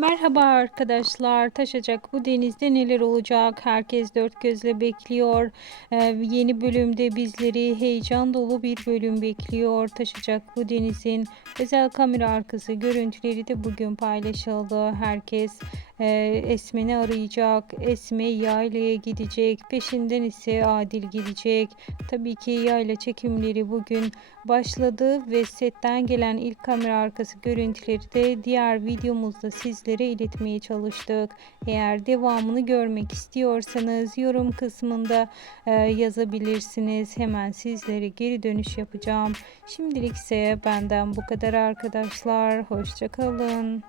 Merhaba arkadaşlar. Taşacak bu denizde neler olacak? Herkes dört gözle bekliyor. Yeni bölümde bizleri heyecan dolu bir bölüm bekliyor. Taşacak bu denizin özel kamera arkası görüntüleri de bugün paylaşıldı. Herkes Esmen'i arayacak. Esme yaylaya gidecek. Peşinden ise Adil gidecek. Tabii ki yayla çekimleri bugün başladı ve setten gelen ilk kamera arkası görüntüleri de diğer videomuzda sizlere iletmeye çalıştık. Eğer devamını görmek istiyorsanız yorum kısmında yazabilirsiniz. Hemen sizlere geri dönüş yapacağım. Şimdilik ise benden bu kadar arkadaşlar. Hoşça kalın.